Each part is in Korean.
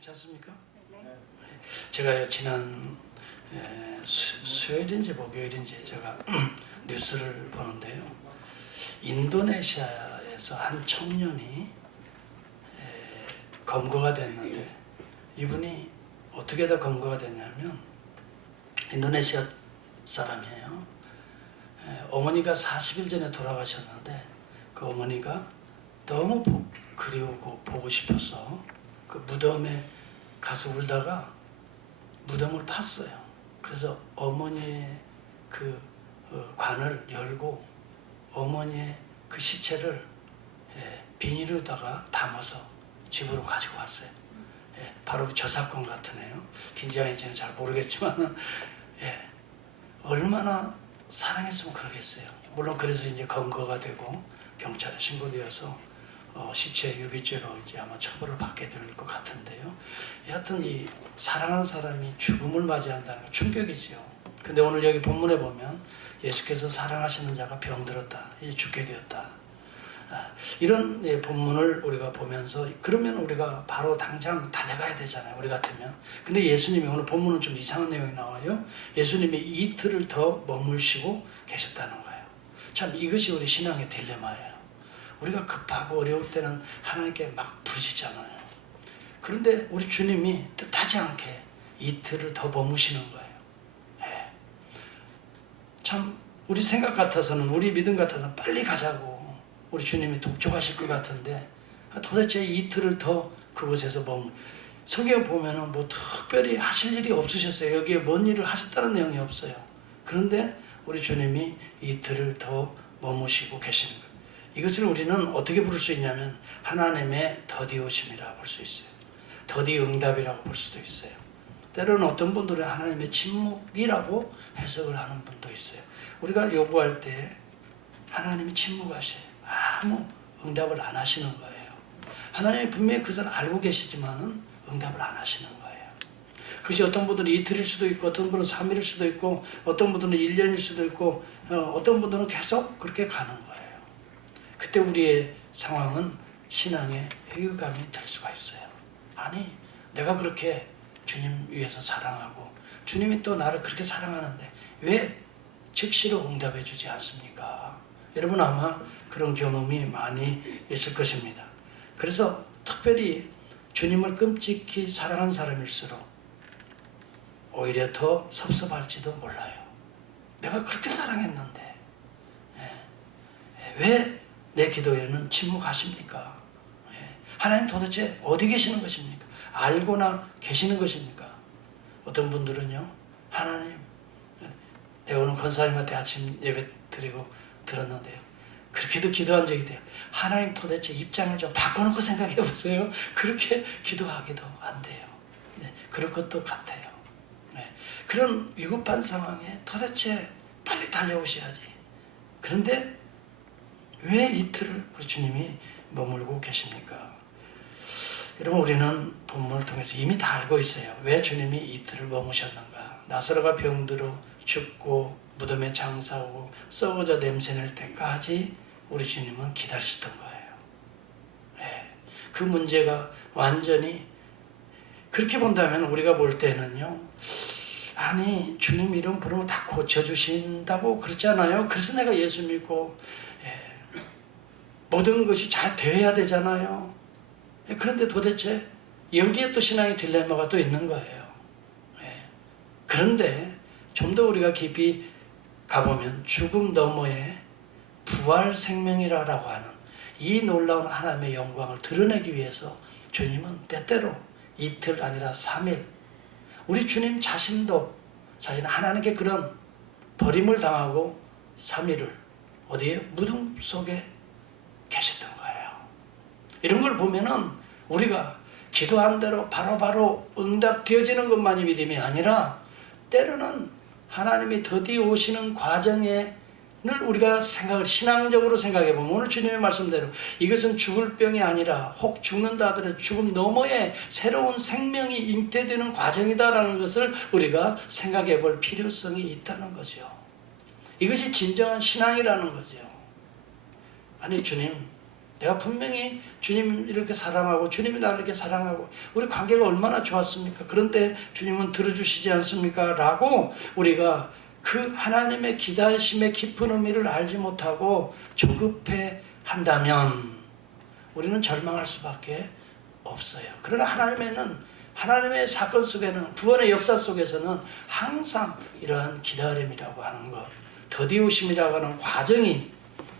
괜찮습니까? 네. 제가 지난 수요일인지 목요일인지 제가 뉴스를 보는데요. 인도네시아에서 한 청년이 검거가 됐는데 이분이 어떻게 다 검거가 됐냐면 인도네시아 사람이에요. 어머니가 40일 전에 돌아가셨는데 그 어머니가 너무 그리우고 보고 싶어서 그 무덤에 가서 울다가 무덤을 팠어요. 그래서 어머니의 그 관을 열고 어머니의 그 시체를 비닐에다가 담아서 집으로 가지고 왔어요. 바로 저 사건 같으네요. 긴장인지는 잘 모르겠지만 얼마나 사랑했으면 그러겠어요. 물론 그래서 이제 검거가 되고 경찰에 신고되어서 시체 유기죄로 이제 아마 처벌을 받게 될 것 같은데요. 여하튼 이 사랑하는 사람이 죽음을 맞이한다는 건 충격이지요. 근데 오늘 여기 본문에 보면 예수께서 사랑하시는 자가 병들었다, 이제 죽게 되었다. 이런 본문을 우리가 보면서 그러면 우리가 바로 당장 달려가야 되잖아요. 우리 같으면. 근데 예수님이 오늘 본문은 좀 이상한 내용이 나와요. 예수님이 이틀을 더 머물시고 계셨다는 거예요. 참 이것이 우리 신앙의 딜레마예요. 우리가 급하고 어려울 때는 하나님께 막 부르짖잖아요. 그런데 우리 주님이 뜻하지 않게 이틀을 더 머무시는 거예요. 참 우리 생각 같아서는, 우리 믿음 같아서는 빨리 가자고 우리 주님이 독촉하실 것 같은데 도대체 이틀을 더 그곳에서 성경 보면은 뭐 특별히 하실 일이 없으셨어요. 여기에 뭔 일을 하셨다는 내용이 없어요. 그런데 우리 주님이 이틀을 더 머무시고 계시는 거예요. 이것을 우리는 어떻게 부를 수 있냐면 하나님의 더디오심이라고 볼 수 있어요. 더디 응답이라고 볼 수도 있어요. 때로는 어떤 분들은 하나님의 침묵이라고 해석을 하는 분도 있어요. 우리가 요구할 때 하나님이 침묵하셔요. 아무 응답을 안 하시는 거예요. 하나님이 분명히 그것을 알고 계시지만은 응답을 안 하시는 거예요. 그것이 어떤 분들은 이틀일 수도 있고 어떤 분은 3일일 수도 있고 어떤 분들은 1년일 수도 있고 어떤 분들은 계속 그렇게 가는 거예요. 그때 우리의 상황은 신앙의 회의감이 될 수가 있어요. 아니 내가 그렇게 주님 위해서 사랑하고 주님이 또 나를 그렇게 사랑하는데 왜 즉시로 응답해 주지 않습니까? 여러분 아마 그런 경험이 많이 있을 것입니다. 그래서 특별히 주님을 끔찍히 사랑한 사람일수록 오히려 더 섭섭할지도 몰라요. 내가 그렇게 사랑했는데 왜 내 기도에는 침묵하십니까? 하나님 도대체 어디 계시는 것입니까? 알고나 계시는 것입니까? 어떤 분들은요, 하나님, 내가 오늘 권사님한테 아침 예배 드리고 들었는데요. 그렇게도 기도한 적이 돼요. 하나님 도대체 입장을 좀 바꿔놓고 생각해 보세요. 그렇게 기도하기도 안 돼요. 그럴 것도 같아요. 그런 위급한 상황에 도대체 빨리 달려오셔야지. 그런데 왜 이틀을 우리 주님이 머물고 계십니까? 여러분 우리는 본문을 통해서 이미 다 알고 있어요. 왜 주님이 이틀을 머무셨는가? 나사로가 병들어 죽고 무덤에 장사하고 썩어져 냄새낼 때까지 우리 주님은 기다리시던 거예요. 그 문제가 완전히 그렇게 본다면 우리가 볼 때는요, 아니 주님 이름 부르면 다 고쳐주신다고 그랬잖아요. 그래서 내가 예수 믿고 모든 것이 잘 되어야 되잖아요. 그런데 도대체 여기에 또 신앙의 딜레마가 또 있는 거예요. 그런데 좀 더 우리가 깊이 가보면 죽음 너머에 부활 생명이라고 하는 이 놀라운 하나님의 영광을 드러내기 위해서 주님은 때때로 이틀 아니라 3일, 우리 주님 자신도 사실 하나님께 그런 버림을 당하고 3일을 어디에? 무덤 속에 계셨던 거예요. 이런 걸 보면은 우리가 기도한 대로 바로바로 응답되어지는 것만이 믿음이 아니라 때로는 하나님이 더디 오시는 과정을 우리가 신앙적으로 생각해 보면 오늘 주님의 말씀대로 이것은 죽을 병이 아니라 혹 죽는다 하더라도 죽음 너머에 새로운 생명이 잉태되는 과정이다라는 것을 우리가 생각해 볼 필요성이 있다는 거죠. 이것이 진정한 신앙이라는 거죠. 아니 주님 내가 분명히 주님 이렇게 사랑하고 주님이 나를 이렇게 사랑하고 우리 관계가 얼마나 좋았습니까? 그런데 주님은 들어주시지 않습니까? 라고 우리가 그 하나님의 기다리심의 깊은 의미를 알지 못하고 조급해 한다면 우리는 절망할 수밖에 없어요. 그러나 하나님의 사건 속에는, 구원의 역사 속에서는 항상 이러한 기다림이라고 하는 것, 더디우심이라고 하는 과정이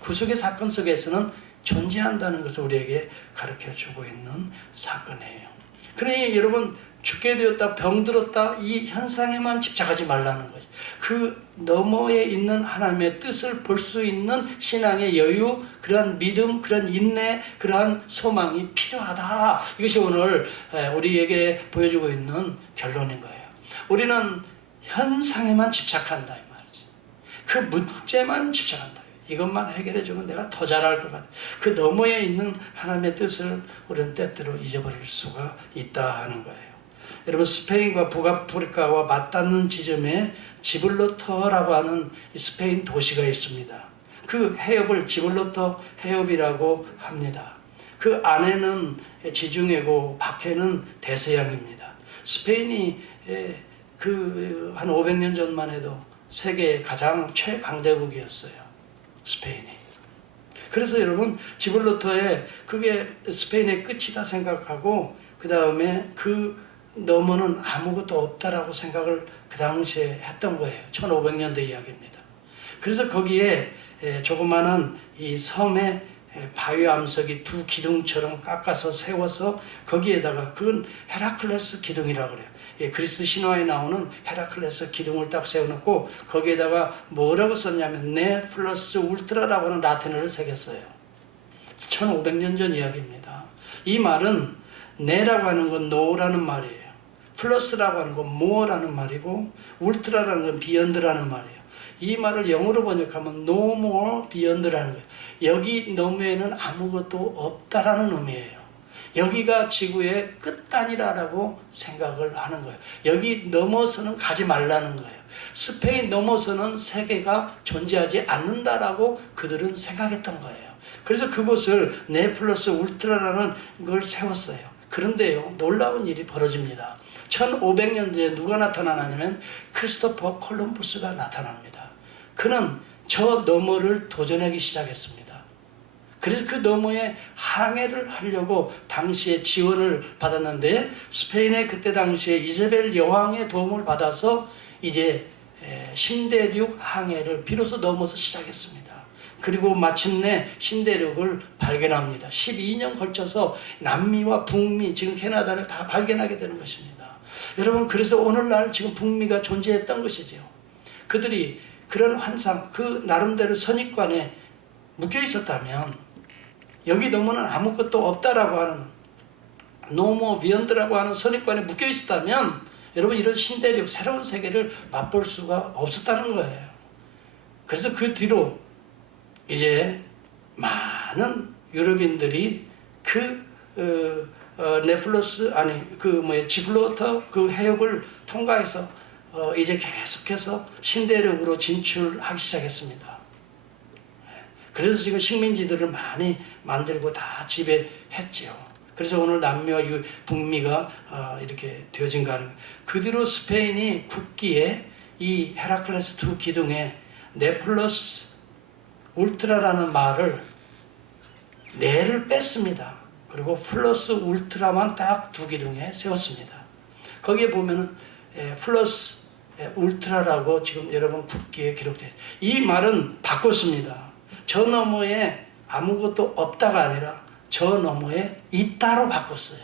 구속의 사건 속에서는 존재한다는 것을 우리에게 가르쳐주고 있는 사건이에요. 그러니 여러분, 죽게 되었다, 병들었다, 이 현상에만 집착하지 말라는 거죠. 그 너머에 있는 하나님의 뜻을 볼 수 있는 신앙의 여유, 그러한 믿음, 그러한 인내, 그러한 소망이 필요하다. 이것이 오늘 우리에게 보여주고 있는 결론인 거예요. 우리는 현상에만 집착한다 이 말이지. 그 문제만 집착한다. 이것만 해결해주면 내가 더 잘할 것 같아. 그 너머에 있는 하나님의 뜻을 우리는 때때로 잊어버릴 수가 있다 하는 거예요. 여러분, 스페인과 북아프리카와 맞닿는 지점에 지블로터라고 하는 스페인 도시가 있습니다. 그 해협을 지블로터 해협이라고 합니다. 그 안에는 지중해고 밖에는 대서양입니다. 스페인이 한 500년 전만 해도 세계의 가장 최강대국이었어요. 스페인이. 그래서 여러분, 지블로터에 그게 스페인의 끝이다 생각하고 그 다음에 그 너머는 아무것도 없다라고 생각을 그 당시에 했던 거예요. 1500년대 이야기입니다. 그래서 거기에 조그마한 이 섬에 바위 암석이 두 기둥처럼 깎아서 세워서 거기에다가, 그건 헤라클레스 기둥이라고 그래요. 그리스 신화에 나오는 헤라클레스 기둥을 딱 세워놓고 거기에다가 뭐라고 썼냐면 네 플러스 울트라라고 하는 라틴어를 새겼어요. 1500년 전 이야기입니다. 이 말은 네라고 하는 건 노라는 말이에요. 플러스라고 하는 건 more라는 말이고 울트라라는 건 beyond라는 말이에요. 이 말을 영어로 번역하면 no more beyond라는 거예요. 여기 너머에는 아무것도 없다라는 의미예요. 여기가 지구의 끝단이라고 생각을 하는 거예요. 여기 넘어서는 가지 말라는 거예요. 스페인 넘어서는 세계가 존재하지 않는다라고 그들은 생각했던 거예요. 그래서 그곳을 네 플러스 울트라라는 걸 세웠어요. 그런데요, 놀라운 일이 벌어집니다. 1500년대에 누가 나타나냐면 크리스토퍼 콜럼부스가 나타납니다. 그는 저 너머를 도전하기 시작했습니다. 그래서 그 너머에 항해를 하려고 당시에 지원을 받았는데 스페인의 그때 당시에 이세벨 여왕의 도움을 받아서 이제 신대륙 항해를 비로소 넘어서 시작했습니다. 그리고 마침내 신대륙을 발견합니다. 12년 걸쳐서 남미와 북미, 지금 캐나다를 다 발견하게 되는 것입니다. 여러분, 그래서 오늘날 지금 북미가 존재했던 것이죠. 그들이 그런 환상, 그 나름대로 선입관에 묶여 있었다면, 여기 너머는 아무것도 없다라고 하는 no more beyond라고 하는 선입관에 묶여 있었다면 여러분, 이런 신대륙 새로운 세계를 맛볼 수가 없었다는 거예요. 그래서 그 뒤로 이제 많은 유럽인들이 지블로터 그 해협을 통과해서 이제 계속해서 신대륙으로 진출하기 시작했습니다. 그래서 지금 식민지들을 많이 만들고 다 지배했죠. 그래서 오늘 남미와 북미가 이렇게 되어진가 하는 거예요. 그 뒤로 스페인이 국기에 이 헤라클레스 두 기둥에 네 플러스 울트라라는 말을 네를 뺐습니다. 그리고 플러스 울트라만 딱 두 기둥에 세웠습니다. 거기에 보면은 플러스 울트라라고 지금 여러분 국기에 기록되어 있어요. 이 말은 바꿨습니다. 저 너머에 아무것도 없다가 아니라 저 너머에 있다로 바꿨어요.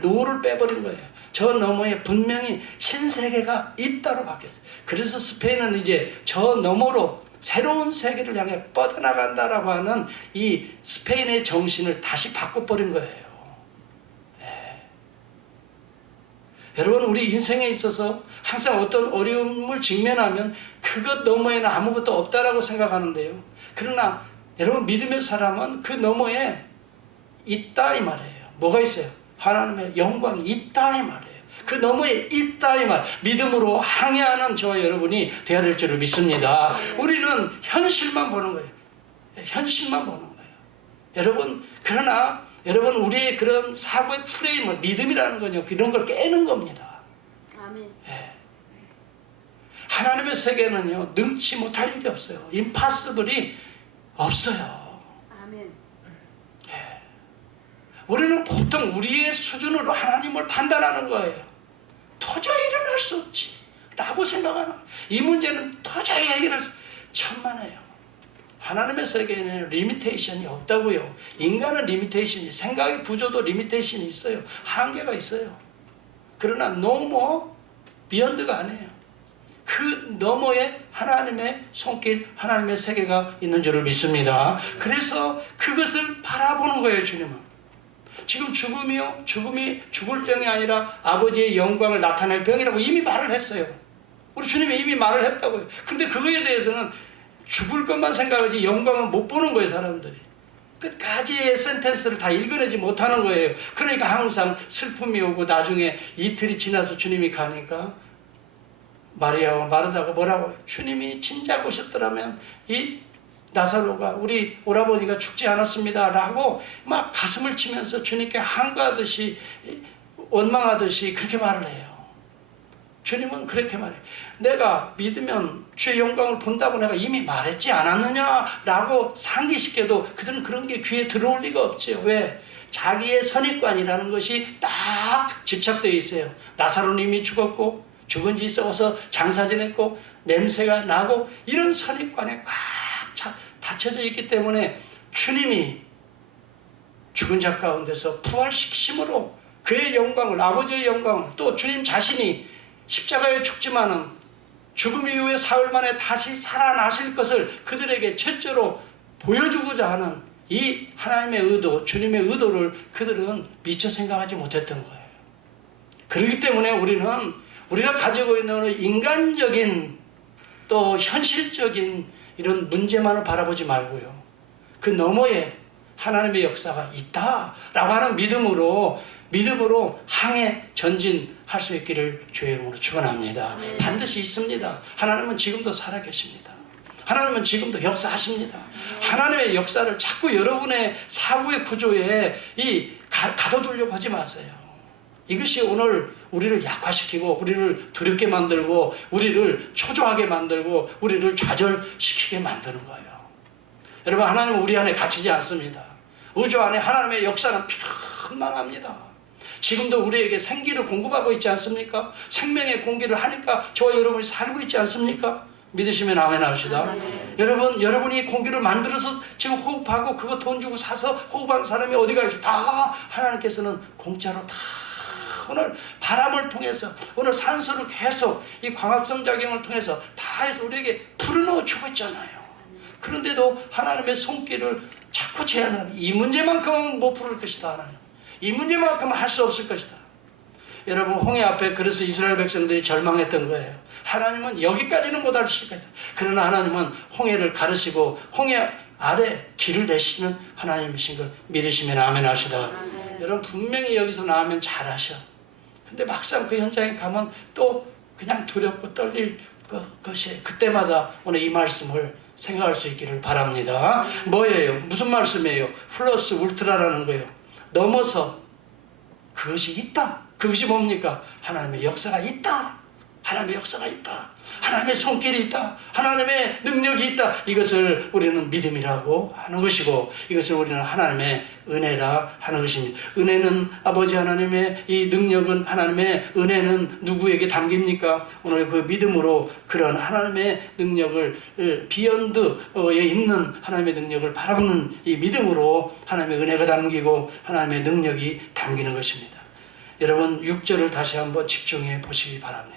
노를 빼버린 거예요. 저 너머에 분명히 신세계가 있다로 바뀌었어요. 그래서 스페인은 이제 저 너머로 새로운 세계를 향해 뻗어나간다라고 하는 이 스페인의 정신을 다시 바꿔버린 거예요. 여러분, 우리 인생에 있어서 항상 어떤 어려움을 직면하면 그것 너머에는 아무것도 없다라고 생각하는데요. 그러나 여러분, 믿음의 사람은 그 너머에 있다 이 말이에요. 뭐가 있어요? 하나님의 영광이 있다 이 말이에요. 그 너머에 있다 이 말. 믿음으로 항해하는 저와 여러분이 되어야 될 줄을 믿습니다. 우리는 현실만 보는 거예요. 현실만 보는 거예요. 여러분, 그러나 여러분 우리의 그런 사고의 프레임을, 믿음이라는 건요, 이런 걸 깨는 겁니다. 아멘. 예. 하나님의 세계는요, 능치 못할 일이 없어요. 임파서블이 없어요. 아멘. 예. 우리는 보통 우리의 수준으로 하나님을 판단하는 거예요. 도저히 일어날 수 없지 라고 생각하는, 이 문제는 도저히 해결할 수, 천만에요. 하나님의 세계에는 리미테이션이 없다고요. 인간은 리미테이션이, 생각의 구조도 리미테이션이 있어요. 한계가 있어요. 그러나 no more, beyond가 아니에요. 그 너머에 하나님의 손길, 하나님의 세계가 있는 줄을 믿습니다. 그래서 그것을 바라보는 거예요, 주님은. 지금 죽음이요, 죽음이 죽을 병이 아니라 아버지의 영광을 나타낼 병이라고 이미 말을 했어요. 우리 주님이 이미 말을 했다고요. 근데 그거에 대해서는 죽을 것만 생각하지 영광은 못 보는 거예요, 사람들이. 끝까지의 센텐스를 다 읽어내지 못하는 거예요. 그러니까 항상 슬픔이 오고 나중에 이틀이 지나서 주님이 가니까 마리아와 마르다가 뭐라고 해요? 주님이 진작 오셨더라면 이 나사로가, 우리 오라버니가 죽지 않았습니다 라고 막 가슴을 치면서 주님께 한가하듯이, 원망하듯이 그렇게 말을 해요. 주님은 그렇게 말해요. 내가 믿으면 주의 영광을 본다고 내가 이미 말했지 않았느냐라고 상기시켜도 그들은 그런 게 귀에 들어올 리가 없죠. 왜? 자기의 선입관이라는 것이 딱 집착되어 있어요. 나사로는 이미 죽었고 죽은 지 썩어서 장사 지냈고 냄새가 나고, 이런 선입관에 꽉 닫혀져 있기 때문에 주님이 죽은 자 가운데서 부활시키심으로 그의 영광을, 아버지의 영광을, 또 주님 자신이 십자가에 죽지만은 죽음 이후에 사흘 만에 다시 살아나실 것을 그들에게 첫째로 보여주고자 하는 이 하나님의 의도, 주님의 의도를 그들은 미처 생각하지 못했던 거예요. 그렇기 때문에 우리가 가지고 있는 인간적인 또 현실적인 이런 문제만을 바라보지 말고요, 그 너머에 하나님의 역사가 있다라고 하는 믿음으로 항해 전진할 수 있기를 주의 이름으로 축원합니다. 네. 반드시 있습니다. 하나님은 지금도 살아계십니다. 하나님은 지금도 역사하십니다. 하나님의 역사를 자꾸 여러분의 사고의 구조에 가둬두려고 하지 마세요. 이것이 오늘 우리를 약화시키고 우리를 두렵게 만들고 우리를 초조하게 만들고 우리를 좌절시키게 만드는 거예요. 여러분, 하나님은 우리 안에 갇히지 않습니다. 우주 안에 하나님의 역사는 편만합니다. 지금도 우리에게 생기를 공급하고 있지 않습니까? 생명의 공기를 하니까 저와 여러분이 살고 있지 않습니까? 믿으시면 아멘 합시다. 네. 여러분이 공기를 만들어서 지금 호흡하고 그거 돈 주고 사서 호흡하는 사람이 어디가 있어요? 다 하나님께서는 공짜로 다 오늘 바람을 통해서, 오늘 산소를 계속 이 광합성 작용을 통해서 다 해서 우리에게 불어넣어 주고 있잖아요. 그런데도 하나님의 손길을 자꾸 제한하는, 이 문제만큼은 못 풀을 것이다 하나님. 이 문제만큼은 할 수 없을 것이다. 여러분, 홍해 앞에 그래서 이스라엘 백성들이 절망했던 거예요. 하나님은 여기까지는 못 하실 거예요. 그러나 하나님은 홍해를 가르시고 홍해 아래 길을 내시는 하나님이신 걸 믿으시면 아멘 하시다. 여러분, 분명히 여기서 나오면 잘하셔. 근데 막상 그 현장에 가면 또 그냥 두렵고 떨릴 것이, 그때마다 오늘 이 말씀을 생각할 수 있기를 바랍니다. 뭐예요? 무슨 말씀이에요? 플러스 울트라라는 거예요. 넘어서 그것이 있다. 그것이 뭡니까? 하나님의 역사가 있다. 하나님의 역사가 있다. 하나님의 손길이 있다. 하나님의 능력이 있다. 이것을 우리는 믿음이라고 하는 것이고, 이것을 우리는 하나님의 은혜라 하는 것입니다. 은혜는 아버지 하나님의, 이 능력은, 하나님의 은혜는 누구에게 담깁니까? 오늘 그 믿음으로 그런 하나님의 능력을, 비욘드에 있는 하나님의 능력을 바라보는 이 믿음으로 하나님의 은혜가 담기고 하나님의 능력이 담기는 것입니다. 여러분, 6절을 다시 한번 집중해 보시기 바랍니다.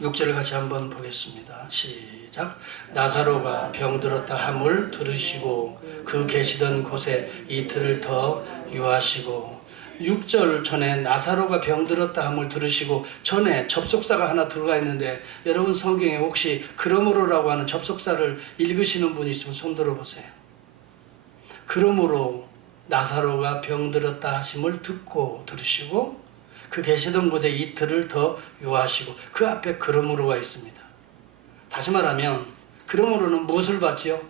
6절을 같이 한번 보겠습니다. 시작. 나사로가 병들었다 함을 들으시고 그 계시던 곳에 이틀을 더 유하시고. 6절 전에 나사로가 병들었다 함을 들으시고 전에 접속사가 하나 들어가 있는데, 여러분 성경에 혹시 그러므로라고 하는 접속사를 읽으시는 분이 있으면 손 들어보세요. 그러므로 나사로가 병들었다 하심을 듣고 들으시고 그 계시던 곳에 이틀을 더 유하시고, 그 앞에 그러므로가 있습니다. 다시 말하면 그러므로는 무엇을 받지요?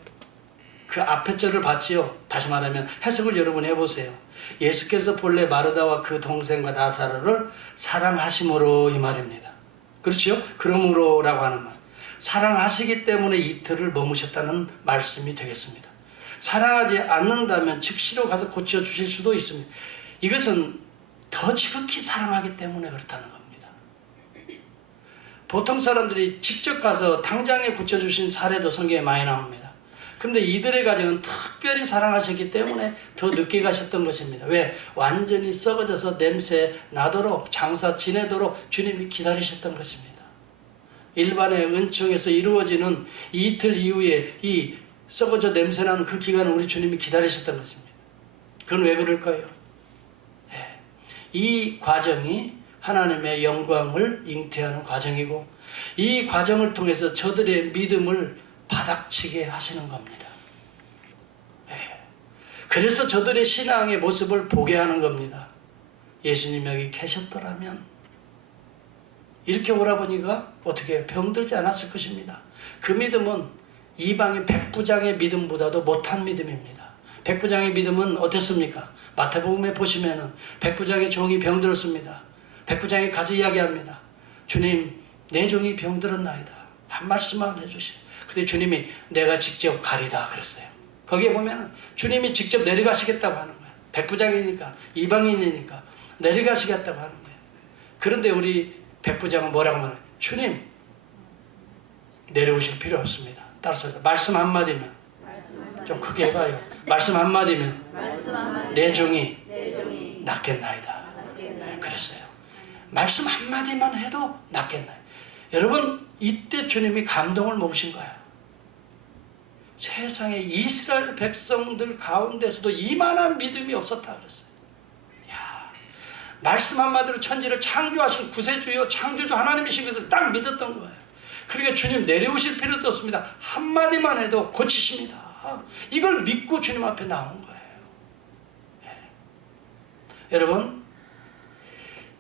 그 앞에 절을 받지요. 다시 말하면 해석을 여러분 해보세요. 예수께서 본래 마르다와 그 동생과 나사로를 사랑하심으로 이 말입니다. 그렇죠? 그러므로라고 하는 말. 사랑하시기 때문에 이틀을 머무셨다는 말씀이 되겠습니다. 사랑하지 않는다면 즉시로 가서 고쳐주실 수도 있습니다. 이것은 더 지극히 사랑하기 때문에 그렇다는 겁니다. 보통 사람들이 직접 가서 당장에 고쳐주신 사례도 성경에 많이 나옵니다. 그런데 이들의 가정은 특별히 사랑하셨기 때문에 더 늦게 가셨던 것입니다. 왜? 완전히 썩어져서 냄새 나도록 장사 지내도록 주님이 기다리셨던 것입니다. 일반의 은총에서 이루어지는 이틀 이후에 이 썩어져 냄새나는 그 기간을 우리 주님이 기다리셨던 것입니다. 그건 왜 그럴까요? 이 과정이 하나님의 영광을 잉태하는 과정이고 이 과정을 통해서 저들의 믿음을 바닥치게 하시는 겁니다. 그래서 저들의 신앙의 모습을 보게 하는 겁니다. 예수님 여기 계셨더라면 이렇게 오라버니가 어떻게 병들지 않았을 것입니다. 그 믿음은 이방의 백부장의 믿음보다도 못한 믿음입니다. 백부장의 믿음은 어땠습니까? 마태복음에 보시면은 백부장의 종이 병들었습니다. 백부장이 가서 이야기합니다. 주님, 내 종이 병들었나이다. 한 말씀만 해주시오. 근데 주님이 내가 직접 가리다 그랬어요. 거기에 보면 주님이 직접 내려가시겠다고 하는 거예요. 백부장이니까, 이방인이니까 내려가시겠다고 하는 거예요. 그런데 우리 백부장은 뭐라고 말해요? 주님, 내려오실 필요 없습니다. 따라서 말씀 한마디면 좀 크게 해봐요. 말씀 한마디면 내 종이 낫겠나이다. 그랬어요. 말씀 한마디만 해도 낫겠나요? 여러분, 이때 주님이 감동을 먹으신 거예요. 세상에 이스라엘 백성들 가운데서도 이만한 믿음이 없었다 그랬어요. 야, 말씀 한마디로 천지를 창조하신 구세주요 창조주 하나님이신 것을 딱 믿었던 거예요. 그러니까 주님 내려오실 필요도 없습니다. 한마디만 해도 고치십니다. 이걸 믿고 주님 앞에 나온 거예요. 여러분,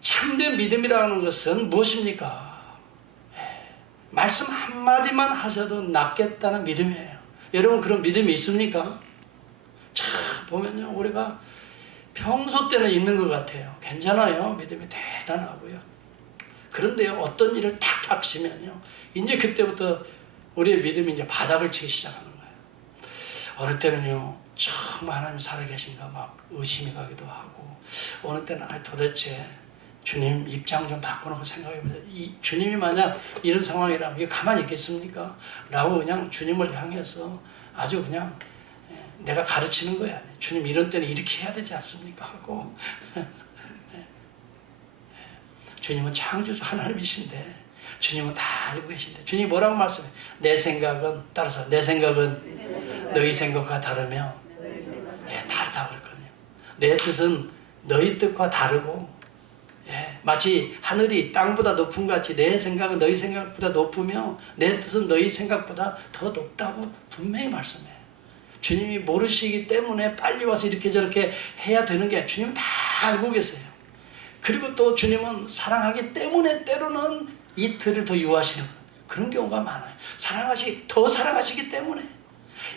참된 믿음이라는 것은 무엇입니까? 말씀 한마디만 하셔도 낫겠다는 믿음이에요. 여러분, 그런 믿음이 있습니까? 참 보면요, 우리가 평소 때는 있는 것 같아요. 괜찮아요. 믿음이 대단하고요. 그런데요, 어떤 일을 탁 닥치면요, 이제 그때부터 우리의 믿음이 이제 바닥을 치기 시작하는 거예요. 어느 때는요, 정말 하나님 살아계신가 막 의심이 가기도 하고, 어느 때는 도대체 주님 입장 좀 바꿔놓고 생각해보세요. 주님이 만약 이런 상황이라면 이거 가만히 있겠습니까? 라고 그냥 주님을 향해서 아주 그냥 내가 가르치는 거야. 주님 이런 때는 이렇게 해야 되지 않습니까? 하고 주님은 창조주 하나님이신데 주님은 다 알고 계신데 주님이 뭐라고 말씀해? 내 생각은 따라서 내 생각은 너희 생각과 다르며 다르다고 그랬거든요. 내 뜻은 너희 뜻과 다르고 마치 하늘이 땅보다 높은 것 같이 내 생각은 너희 생각보다 높으며 내 뜻은 너희 생각보다 더 높다고 분명히 말씀해요. 주님이 모르시기 때문에 빨리 와서 이렇게 저렇게 해야 되는 게 주님은 다 알고 계세요. 그리고 또 주님은 사랑하기 때문에 때로는 이틀을 더 유하시는 그런 경우가 많아요. 더 사랑하시기 때문에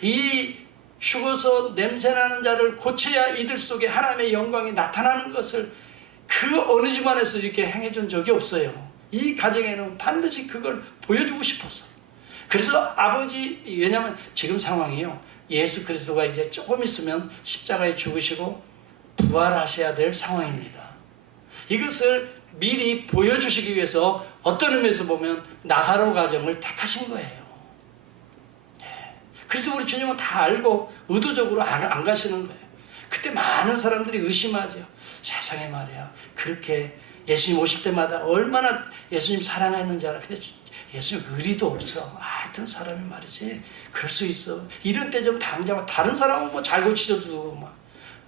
이 죽어서 냄새나는 자를 고쳐야 이들 속에 하나님의 영광이 나타나는 것을 그 어느 집안에서 이렇게 행해준 적이 없어요. 이 가정에는 반드시 그걸 보여주고 싶었어요. 그래서 아버지, 왜냐하면 지금 상황이요, 예수 그리스도가 이제 조금 있으면 십자가에 죽으시고 부활하셔야 될 상황입니다. 이것을 미리 보여주시기 위해서 어떤 의미에서 보면 나사로 가정을 택하신 거예요. 그래서 우리 주님은 다 알고 의도적으로 안 가시는 거예요. 그때 많은 사람들이 의심하죠. 세상에 말이야, 그렇게 예수님 오실 때마다 얼마나 예수님 사랑했는지 알아. 근데 예수님 의리도 없어. 하여튼 사람이 말이지, 그럴 수 있어. 이런 때 좀 당장, 다른 사람은 뭐 잘 고치셔도 막,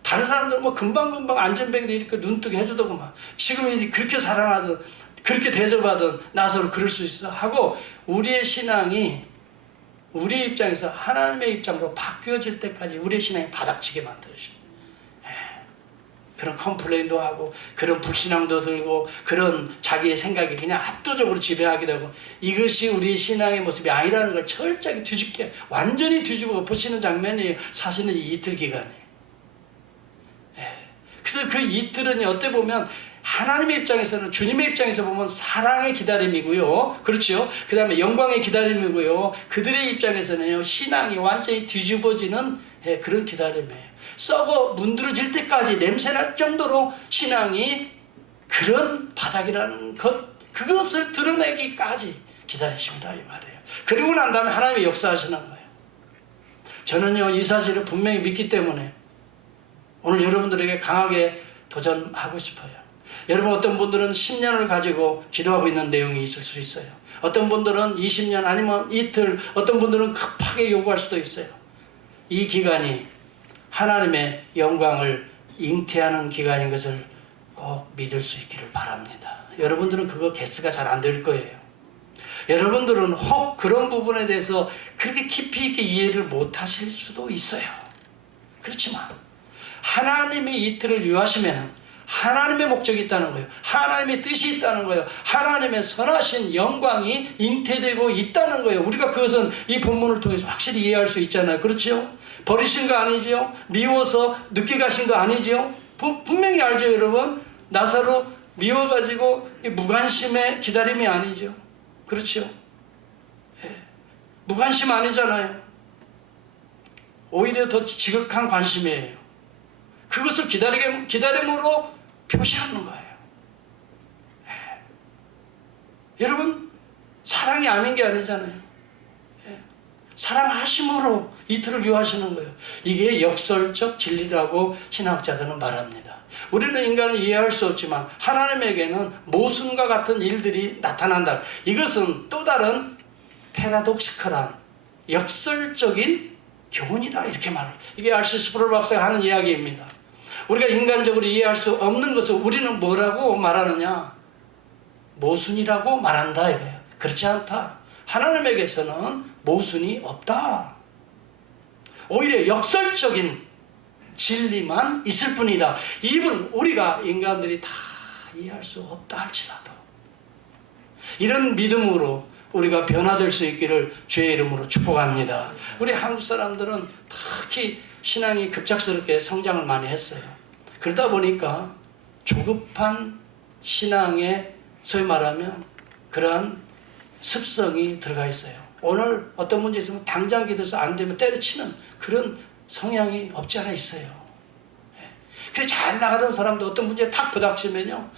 다른 사람들은 뭐 금방금방 안전뱅이도 이렇게 눈뜨게 해주더고 막, 지금 그렇게 사랑하던, 그렇게 대접하던 나서로 그럴 수 있어 하고, 우리의 신앙이 우리의 입장에서 하나님의 입장으로 바뀌어질 때까지 우리의 신앙이 바닥치게 만들어요. 그런 컴플레인도 하고 그런 불신앙도 들고 그런 자기의 생각이 그냥 압도적으로 지배하게 되고 이것이 우리 신앙의 모습이 아니라는 걸 철저하게 뒤집게 완전히 뒤집어 엎으시는 장면이에요. 사실은 이 이틀 기간에. 그래서 그 이틀은 어떻게 보면 하나님의 입장에서는 주님의 입장에서 보면 사랑의 기다림이고요. 그렇죠? 그 다음에 영광의 기다림이고요. 그들의 입장에서는요. 신앙이 완전히 뒤집어지는 그런 기다림이에요. 썩어 문드러질 때까지 냄새날 정도로 신앙이 그런 바닥이라는 그것을 드러내기까지 기다리십니다. 이 말이에요. 그리고 난 다음에 하나님의 역사하시는 거예요. 저는요. 이 사실을 분명히 믿기 때문에 오늘 여러분들에게 강하게 도전하고 싶어요. 여러분 어떤 분들은 10년을 가지고 기도하고 있는 내용이 있을 수 있어요. 어떤 분들은 20년 아니면 이틀, 어떤 분들은 급하게 요구할 수도 있어요. 이 기간이 하나님의 영광을 잉태하는 기간인 것을 꼭 믿을 수 있기를 바랍니다. 여러분들은 그거 개수가 잘 안 될 거예요. 여러분들은 혹 그런 부분에 대해서 그렇게 깊이 있게 이해를 못 하실 수도 있어요. 그렇지만 하나님이 이틀을 유하시면 하나님의 목적이 있다는 거예요. 하나님의 뜻이 있다는 거예요. 하나님의 선하신 영광이 잉태되고 있다는 거예요. 우리가 그것은 이 본문을 통해서 확실히 이해할 수 있잖아요. 그렇죠? 버리신 거 아니죠? 미워서 늦게 가신 거 아니죠? 분명히 알죠, 여러분? 나사로 미워가지고 무관심의 기다림이 아니죠. 그렇죠? 무관심 아니잖아요. 오히려 더 지극한 관심이에요. 그것을 기다림으로 표시하는 거예요. 여러분, 사랑이 아닌 게 아니잖아요. 사랑하심으로 이틀을 유하시는 거예요. 이게 역설적 진리라고 신학자들은 말합니다. 우리는 인간을 이해할 수 없지만 하나님에게는 모순과 같은 일들이 나타난다. 이것은 또 다른 패러독시컬한 역설적인 교훈이다. 이렇게 말해요. 이게 R.C. 스프롤 박사가 하는 이야기입니다. 우리가 인간적으로 이해할 수 없는 것을 우리는 뭐라고 말하느냐? 모순이라고 말한다 이거예요. 그렇지 않다. 하나님에게서는 모순이 없다. 오히려 역설적인 진리만 있을 뿐이다. 이분 우리가 인간들이 다 이해할 수 없다 할지라도 이런 믿음으로 우리가 변화될 수 있기를 주의 이름으로 축복합니다. 우리 한국 사람들은 특히 신앙이 급작스럽게 성장을 많이 했어요. 그러다 보니까 조급한 신앙에 소위 말하면 그러한 습성이 들어가 있어요. 오늘 어떤 문제 있으면 당장 기도해서 안 되면 때려치는 그런 성향이 없지 않아 있어요. 그래 잘 나가던 사람도 어떤 문제에 탁 부닥치면요.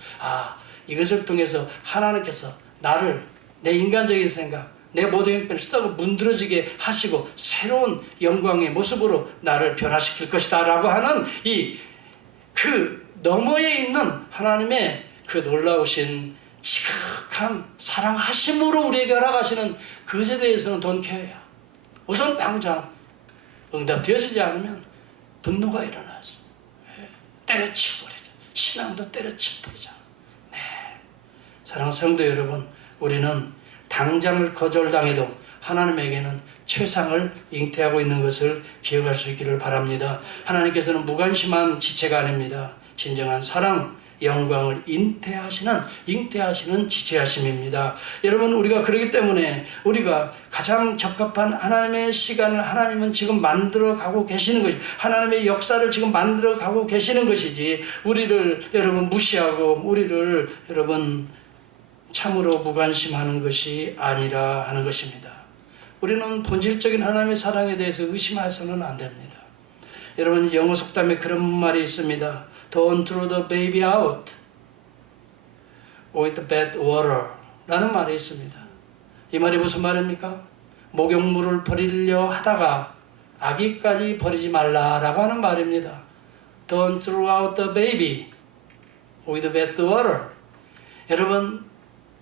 이것을 통해서 하나님께서 나를 내 인간적인 생각, 내 모든 형편을 썩어 문드러지게 하시고 새로운 영광의 모습으로 나를 변화시킬 것이다 라고 하는 그 너머에 있는 하나님의 그 놀라우신 지극한 사랑하심으로 우리에게 허락하시는 그것에 대해서는 돈케어야. 우선 당장 응답되어지지 않으면 분노가 일어나죠. 때려치고 버리죠. 신앙도 때려치고 버리잖아. 사랑하는 성도 여러분, 우리는 당장을 거절당해도 하나님에게는 최상을 잉태하고 있는 것을 기억할 수 있기를 바랍니다. 하나님께서는 무관심한 지체가 아닙니다. 진정한 사랑, 영광을 잉태하시는 지체하심입니다. 여러분, 우리가 그렇기 때문에 우리가 가장 적합한 하나님의 시간을 하나님은 지금 만들어가고 계시는 것이, 하나님의 역사를 지금 만들어가고 계시는 것이지, 우리를 여러분 무시하고 우리를 여러분 참으로 무관심하는 것이 아니라 하는 것입니다. 우리는 본질적인 하나님의 사랑에 대해서 의심해서는 안 됩니다. 여러분, 영어 속담에 그런 말이 있습니다. Don't throw the baby out with bad water 라는 말이 있습니다. 이 말이 무슨 말입니까? 목욕물을 버리려 하다가 아기까지 버리지 말라라고 하는 말입니다. Don't throw out the baby with bad water. 여러분,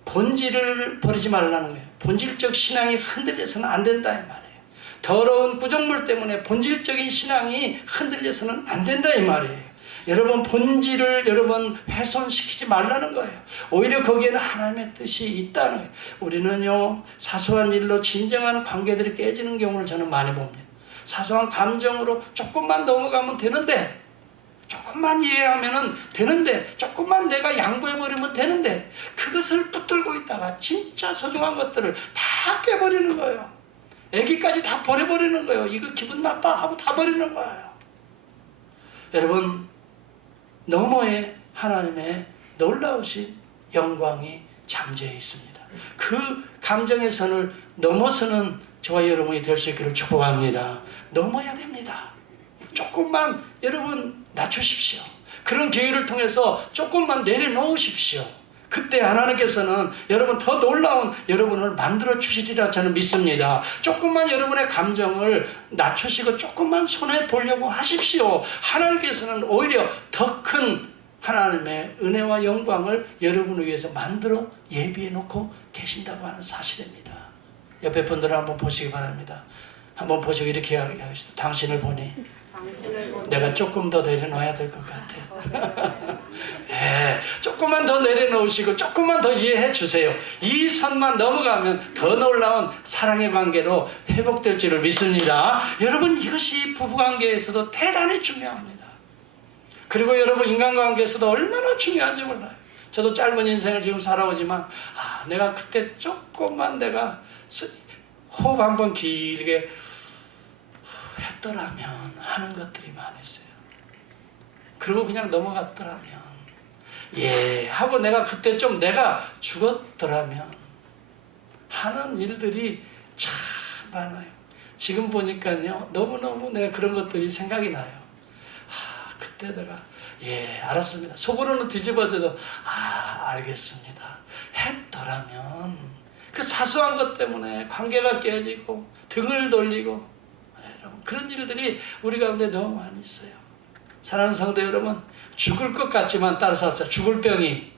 본질을 버리지 말라는 거예요. 본질적 신앙이 흔들려서는 안 된다 이 말이에요. 더러운 구정물 때문에 본질적인 신앙이 흔들려서는 안 된다 이 말이에요. 여러분, 본질을 여러분 훼손시키지 말라는 거예요. 오히려 거기에는 하나님의 뜻이 있다는 거예요. 우리는요, 사소한 일로 진정한 관계들이 깨지는 경우를 저는 많이 봅니다. 사소한 감정으로 조금만 넘어가면 되는데 조금만 이해하면 되는데, 조금만 내가 양보해버리면 되는데, 그것을 붙들고 있다가 진짜 소중한 것들을 다 깨버리는 거예요. 애기까지 다 버려버리는 거예요. 이거 기분 나빠 하고 다 버리는 거예요. 여러분, 너머에 하나님의 놀라우신 영광이 잠재해 있습니다. 그 감정의 선을 넘어서는 저와 여러분이 될 수 있기를 축복합니다. 넘어야 됩니다. 조금만 여러분 낮추십시오. 그런 기회를 통해서 조금만 내려놓으십시오. 그때 하나님께서는 여러분 더 놀라운 여러분을 만들어 주시리라 저는 믿습니다. 조금만 여러분의 감정을 낮추시고 조금만 손해 보려고 하십시오. 하나님께서는 오히려 더 큰 하나님의 은혜와 영광을 여러분을 위해서 만들어 예비해 놓고 계신다고 하는 사실입니다. 옆에 분들을 한번 보시기 바랍니다. 한번 보시고 이렇게 하겠습니다. 당신을 보니 내가 조금 더 내려놔야 될 것 같아요. 네, 조금만 더 내려놓으시고 조금만 더 이해해 주세요. 이 선만 넘어가면 더 놀라운 사랑의 관계로 회복될 줄을 믿습니다. 여러분, 이것이 부부관계에서도 대단히 중요합니다. 그리고 여러분, 인간관계에서도 얼마나 중요한지 몰라요. 저도 짧은 인생을 지금 살아오지만 내가 그때 조금만 내가 호흡 한번 길게 했더라면 하는 것들이 많았어요. 그리고 그냥 넘어갔더라면, 하고 내가 그때 좀 내가 죽었더라면 하는 일들이 참 많아요. 지금 보니까요, 너무너무 내가 그런 것들이 생각이 나요. 그때 내가 알았습니다. 속으로는 뒤집어져도 알겠습니다 했더라면, 그 사소한 것 때문에 관계가 깨지고 등을 돌리고 그런 일들이 우리 가운데 너무 많이 있어요. 사랑하는 성도 여러분, 죽을 것 같지만 따라서 합시다. 죽을 병이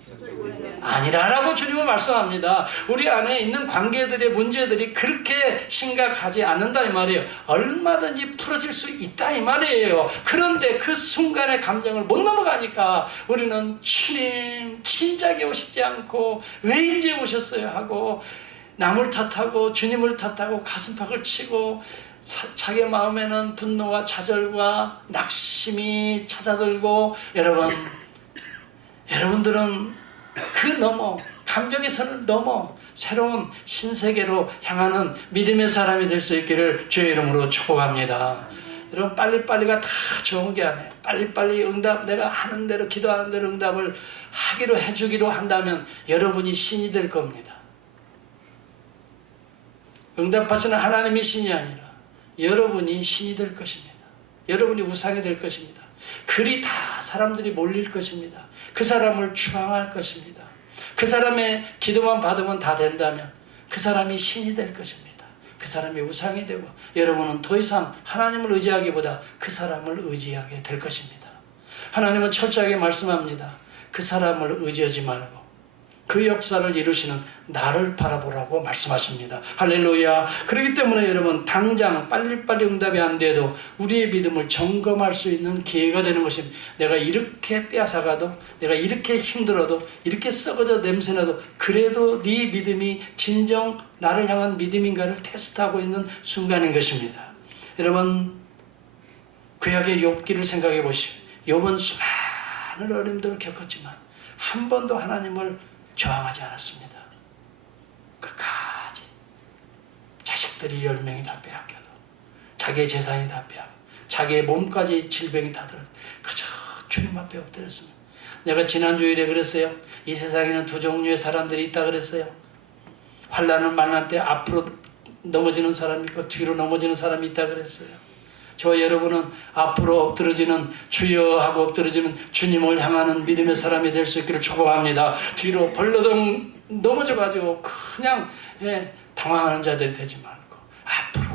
아니라라고 주님은 말씀합니다. 우리 안에 있는 관계들의 문제들이 그렇게 심각하지 않는다 이 말이에요. 얼마든지 풀어질 수 있다 이 말이에요. 그런데 그 순간의 감정을 못 넘어가니까 우리는 주님 진작에 오시지 않고 왜 이제 오셨어요 하고 남을 탓하고 주님을 탓하고 가슴팍을 치고 자기 마음에는 분노와 좌절과 낙심이 찾아들고, 여러분들은 그 넘어 감정의 선을 넘어 새로운 신세계로 향하는 믿음의 사람이 될 수 있기를 주의 이름으로 축복합니다. 여러분, 빨리빨리가 다 좋은 게 아니에요. 빨리빨리 응답, 내가 하는 대로 기도하는 대로 응답을 하기로 해주기로 한다면 여러분이 신이 될 겁니다. 응답하시는 하나님이 신이 아니라 여러분이 신이 될 것입니다. 여러분이 우상이 될 것입니다. 그리 다 사람들이 몰릴 것입니다. 그 사람을 추앙할 것입니다. 그 사람의 기도만 받으면 다 된다면 그 사람이 신이 될 것입니다. 그 사람이 우상이 되고 여러분은 더 이상 하나님을 의지하기보다 그 사람을 의지하게 될 것입니다. 하나님은 철저하게 말씀합니다. 그 사람을 의지하지 말고 그 역사를 이루시는 나를 바라보라고 말씀하십니다. 할렐루야. 그렇기 때문에 여러분, 당장 빨리빨리 응답이 안 돼도 우리의 믿음을 점검할 수 있는 기회가 되는 것입니다. 내가 이렇게 빼앗아가도, 내가 이렇게 힘들어도, 이렇게 썩어져 냄새나도 그래도 네 믿음이 진정 나를 향한 믿음인가를 테스트하고 있는 순간인 것입니다. 여러분, 구약의 욥기를 생각해 보시오. 욥은 수많은 어려움들을 겪었지만 한 번도 하나님을 저항하지 않았습니다. 끝까지 자식들이 10명이 다 빼앗겨도, 자기의 재산이 다 빼앗겨, 자기의 몸까지 질병이 다 들어 그저 주님 앞에 엎드렸습니다. 내가 지난주일에 그랬어요. 이 세상에는 두 종류의 사람들이 있다 그랬어요. 환난을 만날 때 앞으로 넘어지는 사람이 있고 뒤로 넘어지는 사람이 있다 그랬어요. 저와 여러분은 앞으로 엎드러지는, 주여 하고 엎드러지는 주님을 향하는 믿음의 사람이 될 수 있기를 축복합니다. 뒤로 벌러덩 넘어져가지고 그냥 당황하는 자들이 되지 말고 앞으로,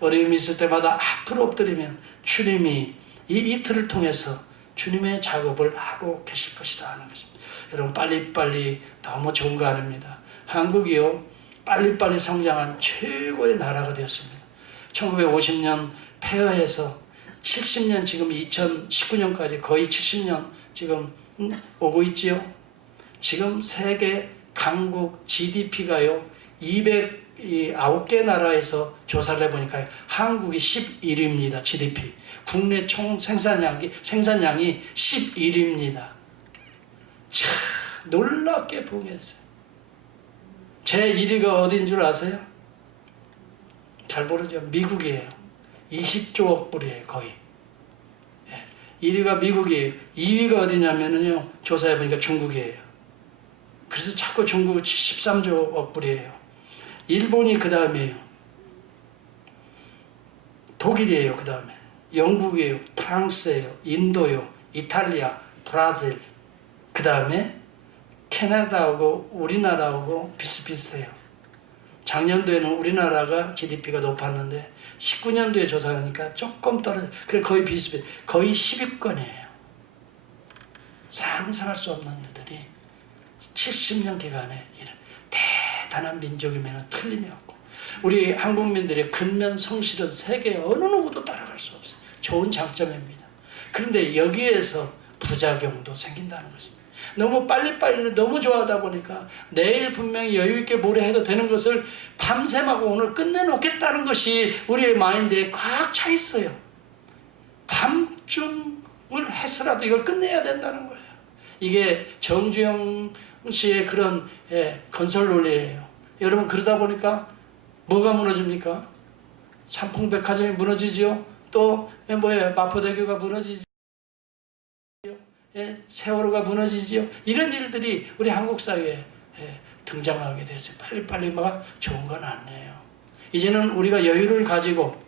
어려움이 있을 때마다 앞으로 엎드리면 주님이 이 이틀을 통해서 주님의 작업을 하고 계실 것이라 하는 것입니다. 여러분, 빨리빨리 너무 좋은 거 아닙니다. 한국이요, 빨리빨리 성장한 최고의 나라가 되었습니다. 1950년 폐허해서 70년, 지금 2019년까지 거의 70년 지금 오고 있지요. 지금 세계 강국 GDP가요 200 이 9개 나라에서 조사를 해보니까 한국이 11위입니다. GDP. 국내 총 생산량이 11위입니다. 참 놀랍게 부응했어요. 제 1위가 어딘 줄 아세요? 잘 모르죠. 미국이에요. 20조억 불이에요. 거의. 1위가 미국이에요. 2위가 어디냐면요. 조사해보니까 중국이에요. 그래서 자꾸 중국은 13조억 불이에요. 일본이 그 다음이에요. 독일이에요. 그 다음에 영국이에요. 프랑스예요. 인도요. 이탈리아, 브라질. 그 다음에 캐나다하고 우리나라하고 비슷비슷해요. 작년도에는 우리나라가 GDP가 높았는데 19년도에 조사하니까 조금 떨어져. 그래 거의 비슷해. 거의 10위권이에요. 상상할 수 없는 일들이 70년 기간에 이런 대단한 민족이면 틀림이 없고, 우리 한국민들의 근면 성실은 세계 어느 누구도 따라갈 수 없어요. 좋은 장점입니다. 그런데 여기에서 부작용도 생긴다는 것입니다. 너무 빨리빨리 너무 좋아하다 보니까 내일 분명히 여유있게 모레 해도 되는 것을 밤샘하고 오늘 끝내놓겠다는 것이 우리의 마인드에 꽉 차 있어요. 밤중을 해서라도 이걸 끝내야 된다는 거예요. 이게 정주영 씨의 그런 건설 논리예요. 여러분, 그러다 보니까 뭐가 무너집니까? 삼풍백화점이 무너지지요. 또 마포대교가 무너지지요. 세월호가 무너지지요. 이런 일들이 우리 한국 사회에 등장하게 됐어요. 빨리빨리 막 좋은 건 아니에요. 이제는 우리가 여유를 가지고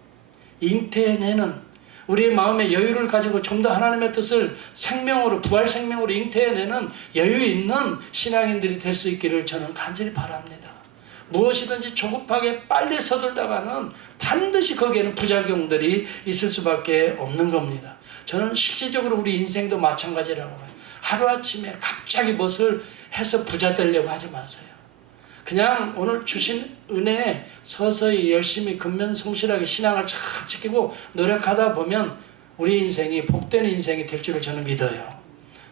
잉태해내는, 우리의 마음에 여유를 가지고 좀 더 하나님의 뜻을 생명으로, 부활 생명으로 잉태해내는 여유 있는 신앙인들이 될 수 있기를 저는 간절히 바랍니다. 무엇이든지 조급하게 빨리 서둘다가는 반드시 거기에는 부작용들이 있을 수밖에 없는 겁니다. 저는 실질적으로 우리 인생도 마찬가지라고 봐요. 하루아침에 갑자기 무엇을 해서 부자 되려고 하지 마세요. 그냥 오늘 주신 은혜에 서서히 열심히 근면성실하게 신앙을 잘 지키고 노력하다 보면 우리 인생이 복된 인생이 될 줄을 저는 믿어요.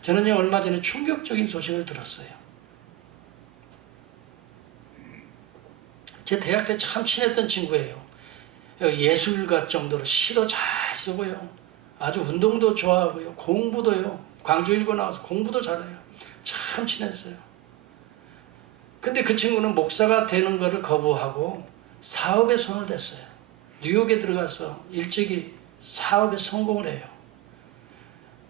저는요, 얼마 전에 충격적인 소식을 들었어요. 제 대학 때 참 친했던 친구예요. 예술가 정도로 시도 잘 쓰고요. 아주 운동도 좋아하고요. 공부도요. 광주 일고 나와서 공부도 잘해요. 참 친했어요. 근데 그 친구는 목사가 되는 것을 거부하고 사업에 손을 댔어요. 뉴욕에 들어가서 일찍이 사업에 성공을 해요.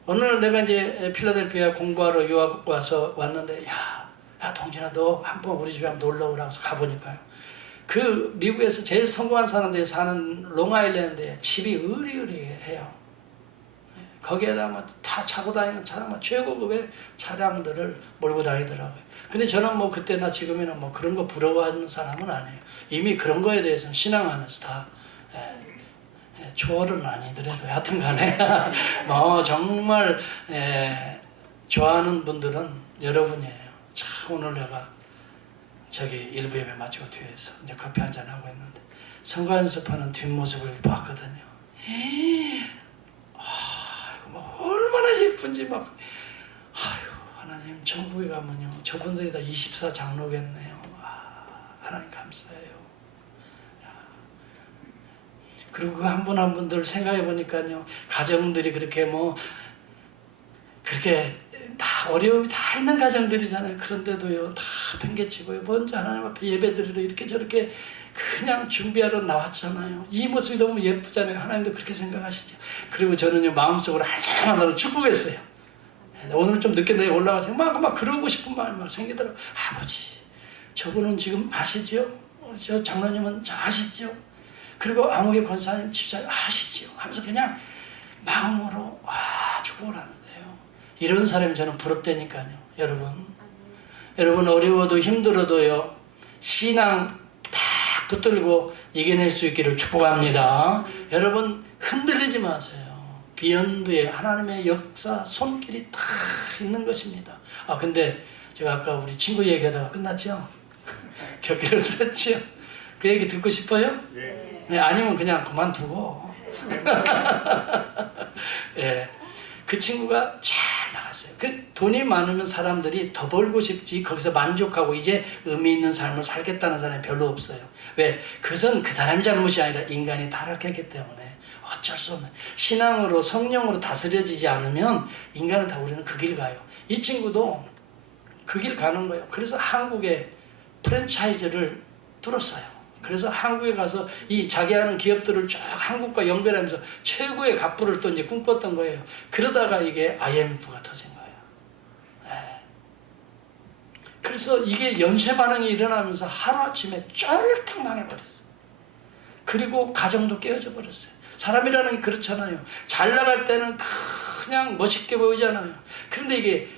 어느 날 내가 이제 필라델피아 공부하러 유학 왔는데, 야 동진아, 너 한번 우리 집에 한번 놀러 오라고 해서 가보니까요. 그 미국에서 제일 성공한 사람들이 사는 롱아일랜드에 집이 으리으리해요. 거기에다 다 차고 다니는 차량, 최고급의 차량들을 몰고 다니더라고요. 근데 저는 그때나 지금이나 그런 거 부러워하는 사람은 아니에요. 이미 그런 거에 대해서는 신앙 안에서 다 초월은 아니더라도 하여튼 간에 정말 좋아하는 분들은 여러분이에요. 참, 오늘 내가 저기 일부 예배 마치고 뒤에서 이제 커피 한잔 하고 있는데 성가 연습하는 뒷모습을 봤거든요. 얼마나 예쁜지 하나님, 천국에 가면요, 저분들이 다 24장로겠네요. 하나님 감사해요. 그리고 그 한 분 한 분들 생각해 보니까요, 가정들이 그렇게 그렇게 다 어려움이 다 있는 가정들이잖아요. 그런데도요, 다 팽개치고요, 먼저 하나님 앞에 예배드리러 이렇게 저렇게 그냥 준비하러 나왔잖아요. 이 모습이 너무 예쁘잖아요. 하나님도 그렇게 생각하시죠. 그리고 저는요, 마음속으로 한 사람 한 사람 축복했어요. 오늘 좀 늦게 내에 올라가서 막 그러고 싶은 마음이 생기더라고요. 아버지, 저분은 지금 아시지요? 저 장로님은 아시지요? 그리고 아무개 권사님, 집사님 아시지요? 하면서 그냥 마음으로 축복을 하는데요. 이런 사람이 저는 부럽다니까요. 여러분 어려워도 힘들어도요, 신앙 딱 붙들고 이겨낼 수 있기를 축복합니다. 여러분 흔들리지 마세요. 비욘드에 하나님의 역사, 손길이 다 있는 것입니다. 근데 제가 아까 우리 친구 얘기하다가 끝났죠? 격기를 쓰랬죠? 그 얘기 듣고 싶어요? 네, 아니면 그냥 그만두고. 그 친구가 잘 나갔어요. 그 돈이 많으면 사람들이 더 벌고 싶지 거기서 만족하고 이제 의미 있는 삶을 살겠다는 사람이 별로 없어요. 왜? 그것은 그 사람의 잘못이 아니라 인간이 타락했기 때문에 어쩔 수 없는, 신앙으로 성령으로 다스려지지 않으면 인간은 다 우리는 그 길 가요. 이 친구도 그 길 가는 거예요. 그래서 한국에 프랜차이즈를 뚫었어요. 그래서 한국에 가서 이 자기 하는 기업들을 쫙 한국과 연결하면서 최고의 갑부를 또 이제 꿈꿨던 거예요. 그러다가 이게 IMF가 터진 거예요. 네. 그래서 이게 연쇄 반응이 일어나면서 하루아침에 쫄딱 망해버렸어요. 그리고 가정도 깨어져 버렸어요. 사람이라는 게 그렇잖아요. 잘 나갈 때는 그냥 멋있게 보이잖아요. 그런데 이게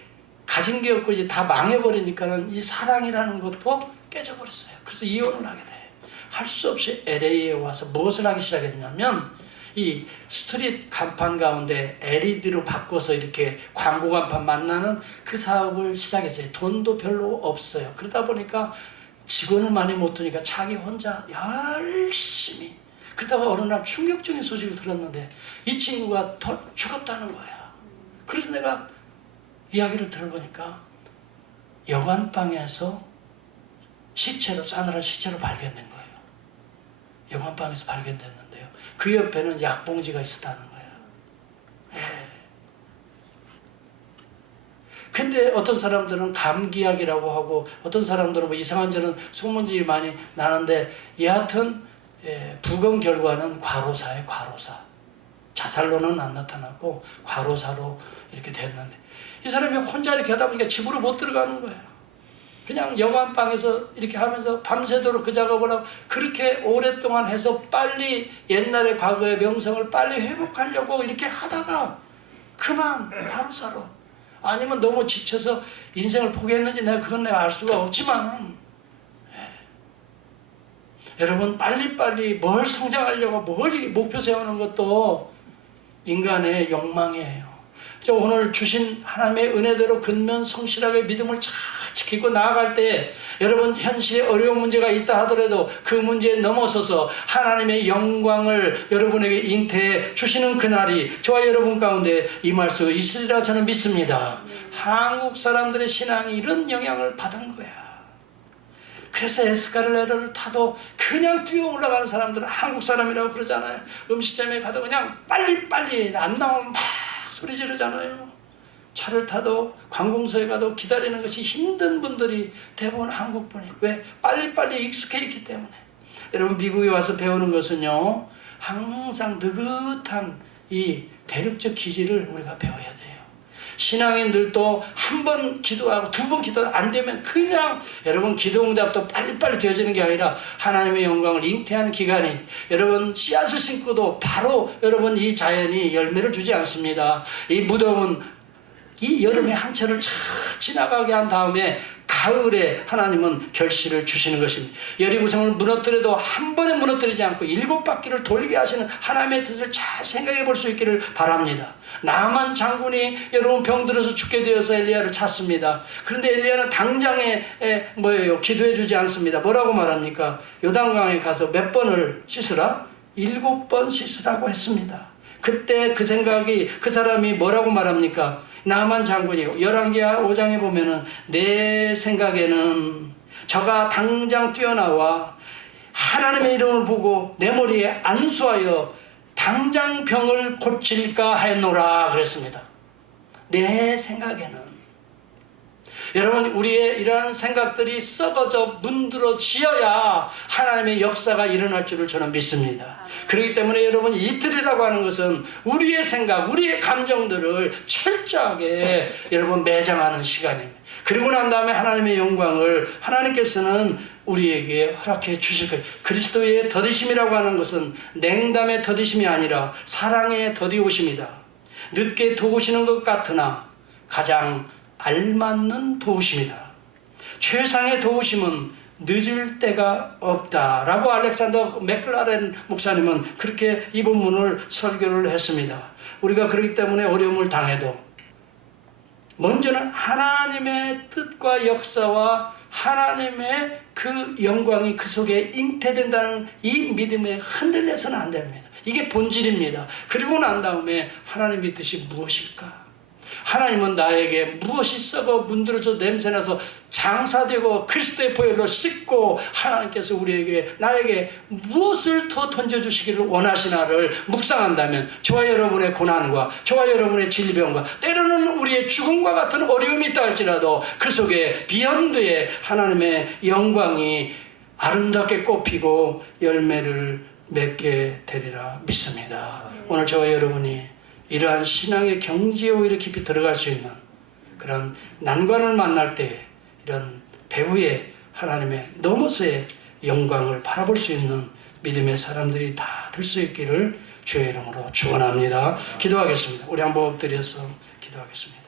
가진 게 없고 이제 다 망해버리니까는 이 사랑이라는 것도 깨져버렸어요. 그래서 이혼을 하게 돼요. 할 수 없이 LA에 와서 무엇을 하기 시작했냐면 이 스트릿 간판 가운데 LED로 바꿔서 이렇게 광고 간판 만나는 그 사업을 시작했어요. 돈도 별로 없어요. 그러다 보니까 직원을 많이 못 두니까 자기 혼자 열심히, 그러다가 어느 날 충격적인 소식을 들었는데 이 친구가 죽었다는 거야. 그래서 내가 이야기를 들어보니까 여관방에서 싸늘한 시체로 발견된 거예요. 여관방에서 발견됐는데요. 그 옆에는 약봉지가 있었다는 거예요. 예. 근데 어떤 사람들은 감기약이라고 하고 어떤 사람들은 뭐 이상한 저는 소문들이 많이 나는데 여하튼 부검 결과는 과로사예요. 과로사. 자살로는 안 나타났고 과로사로 이렇게 됐는데 이 사람이 혼자 이렇게 하다 보니까 집으로 못 들어가는 거예요. 그냥 여관방에서 이렇게 하면서 밤새도록 그 작업을 하고 그렇게 오랫동안 해서 빨리 옛날의 과거의 명성을 빨리 회복하려고 이렇게 하다가 그만 과로사로, 아니면 너무 지쳐서 인생을 포기했는지 그건 내가 알 수가 없지만 여러분 빨리빨리 뭘 성장하려고 뭘 목표 세우는 것도 인간의 욕망이에요. 오늘 주신 하나님의 은혜대로 근면 성실하게 믿음을 잘 지키고 나아갈 때 여러분 현실에 어려운 문제가 있다 하더라도 그 문제에 넘어서서 하나님의 영광을 여러분에게 잉태해 주시는 그날이 저와 여러분 가운데 임할 수 있으리라 저는 믿습니다. 한국 사람들의 신앙이 이런 영향을 받은 거야. 그래서 에스카레이터를 타도 그냥 뛰어 올라가는 사람들은 한국 사람이라고 그러잖아요. 음식점에 가도 그냥 빨리빨리 안 나오면 막 소리 지르잖아요. 차를 타도 관공서에 가도 기다리는 것이 힘든 분들이 대부분 한국 분이. 왜? 빨리빨리 익숙해 있기 때문에. 여러분 미국에 와서 배우는 것은요, 항상 느긋한 이 대륙적 기질을 우리가 배워야 돼요. 신앙인들도 한 번 기도하고 두 번 기도 안 되면 그냥 여러분 기도 응답도 빨리빨리 되어지는 게 아니라 하나님의 영광을 잉태하는 기간이, 여러분 씨앗을 심고도 바로 여러분 이 자연이 열매를 주지 않습니다. 이 무더운 이 여름의 한철을 잘 지나가게 한 다음에 가을에 하나님은 결실을 주시는 것입니다. 여리고성을 무너뜨려도 한 번에 무너뜨리지 않고 7바퀴를 돌게 하시는 하나님의 뜻을 잘 생각해 볼 수 있기를 바랍니다. 나만 장군이 여러분 병들어서 죽게 되어서 엘리야를 찾습니다. 그런데 엘리야는 당장에 기도해 주지 않습니다. 뭐라고 말합니까? 요단강에 가서 몇 번을 씻으라? 7번 씻으라고 했습니다. 그때 그 생각이, 그 사람이 뭐라고 말합니까? 나만 장군이요. 11개 5장에 보면은 내 생각에는 저가 당장 뛰어나와 하나님의 이름을 보고 내 머리에 안수하여 당장 병을 고칠까 하였노라 그랬습니다. 내 생각에는. 여러분 우리의 이러한 생각들이 썩어져 문드러지어야 하나님의 역사가 일어날 줄을 저는 믿습니다. 그렇기 때문에 여러분 이틀이라고 하는 것은 우리의 생각, 우리의 감정들을 철저하게 여러분 매장하는 시간입니다. 그리고 난 다음에 하나님의 영광을 하나님께서는 우리에게 허락해 주실 거예요. 그리스도의 더디심이라고 하는 것은 냉담의 더디심이 아니라 사랑의 더디오심이다. 늦게 도우시는 것 같으나 가장 알맞는 도우심이다. 최상의 도우심은 늦을 때가 없다라고 알렉산더 맥클라렌 목사님은 그렇게 이 본문을 설교를 했습니다. 우리가 그렇기 때문에 어려움을 당해도 먼저는 하나님의 뜻과 역사와 하나님의 그 영광이 그 속에 잉태된다는 이 믿음에 흔들려서는 안 됩니다. 이게 본질입니다. 그리고 난 다음에 하나님의 뜻이 무엇일까? 하나님은 나에게 무엇이 썩어 문드러져 냄새나서 장사되고 그리스도의 보혈로 씻고 하나님께서 나에게 무엇을 더 던져주시기를 원하시나를 묵상한다면 저와 여러분의 고난과 저와 여러분의 질병과 때로는 우리의 죽음과 같은 어려움이 있다 할지라도 그 속에 비욘드의 하나님의 영광이 아름답게 꽃피고 열매를 맺게 되리라 믿습니다. 오늘 저와 여러분이 이러한 신앙의 경지에 오히려 깊이 들어갈 수 있는 그런 난관을 만날 때 이런 배후의 하나님의 넘어서의 영광을 바라볼 수 있는 믿음의 사람들이 다 될 수 있기를 주의 이름으로 축원합니다. 기도하겠습니다. 우리 한번 엎드려서 기도하겠습니다.